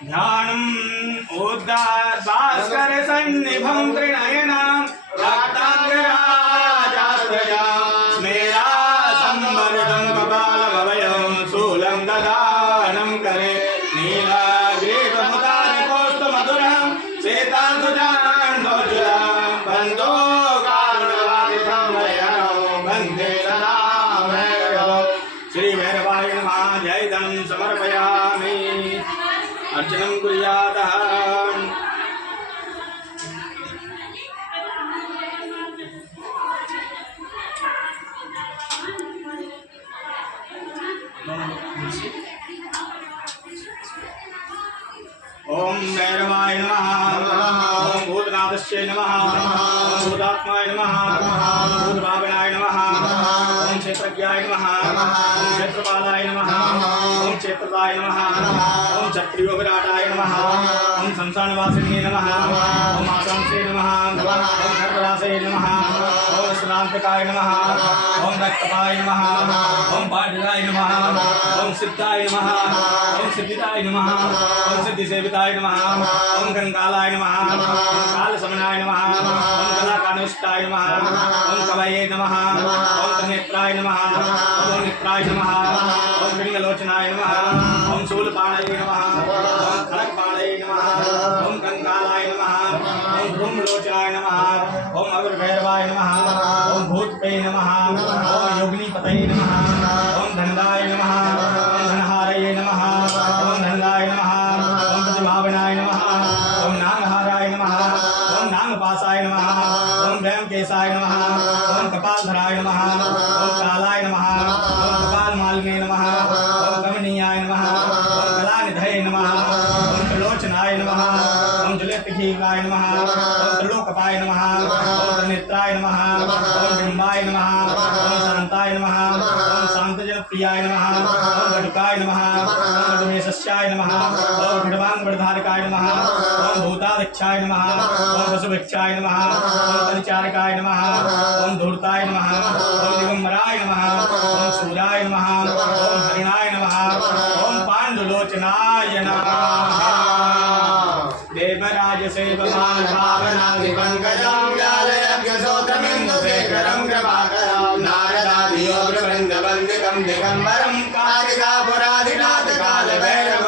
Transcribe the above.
ध्यानम् उद्गार भास्कर सन्निभं त्रिनयनां रक्ताङ्गराजास्त्रजां स्मेरा संवरदं कपालभवयं शूलं ददानं करे नीलाग्रीवमुदारिकोष्ठमधुरं श्वेताङ्गुजाण्डोज्ज्वलं बन्धो कारुणवादितं वयं वन्दे सदा भैरवं श्रीभैरवाय नमः जयदं समर्पयामि अर्चनं कुर्यातः ओम भैरवाय नमः ओम भूतनाथस्य नमः ओम भूतात्माय नमः ओम भूतभावनाय नमः ओम क्षेत्रज्ञाय नमः ओम क्षेत्रपालाय नमः ओम क्षेत्रदाय नमः ओम क्षत्रियोविराटाय नमः ओम संसारवासिने नमः ओम आशांसे नमः ओम सर्वरासे नमः ओम श्रांतकाय नमः ओम रक्तपाय नमः ओम पाठराय नमः ओम सिद्धाय नमः ओम सिद्धिदाय नमः ओम सिद्धिसेविताय नमः ओम गंगालाय नमः ओम कालसमनाय नमः ओम कलाकानुष्ठाय नमः ओम कवये नमः ओम नेत्राय नमः ओम नेत्राय नमः ओम पिंगलोचनाय नमः ओम शूलपाणये नमः ओम खड़गपाणये नमः ओम गंगालाय नमः ओम धूम्रलोचनाय नमः ओम अग्रभैरवाय नमः ओम भूतपे नमः ओम योगिनीपतये नमः ओम धनदाय नमः ओम धनहारये नमः ओम धनदाय नमः ओम प्रतिभावनाय नमः ओम नागहाराय नमः ओम नागपाशाय नमः ओम व्योमकेशाय नमः ओम कपालधराय नमः ओम कालाय नमः ओम कपालमालिने नमः ओम कमनीयाय नमः ओम कलानिधये नमः ओम त्रिलोचनाय नमः ओम जलतिघीवाय नमः ओम त्रिलोकपाय नमः ओम त्रिनेत्राय नमः ओम बिंबाय नमः ओम शांताय नमः ओम शांतजनप्रियाय नमः ओम घटुकाय नमः ओम घटुमेशस्याय नमः ओम घटवांगवरधारकाय नमः ओम भूताध्यक्षाय नमः ओम वसुभिक्षाय नमः ओम परिचारकाय नमः ओम धूर्ताय नमः ओम दिगंबराय नमः ओम सूराय नमः ओम हरिणाय नमः ओम पांडुलोचनाय नमः देवराज सेवमान भावनादिपङ्कजं व्यालयज्ञसोत्रमिन्दुशेखरं कृपाकरं नारदादियोग्रवृन्दवन्दितं दिगम्बरं कालिकापुरादिनाथकालभैरवं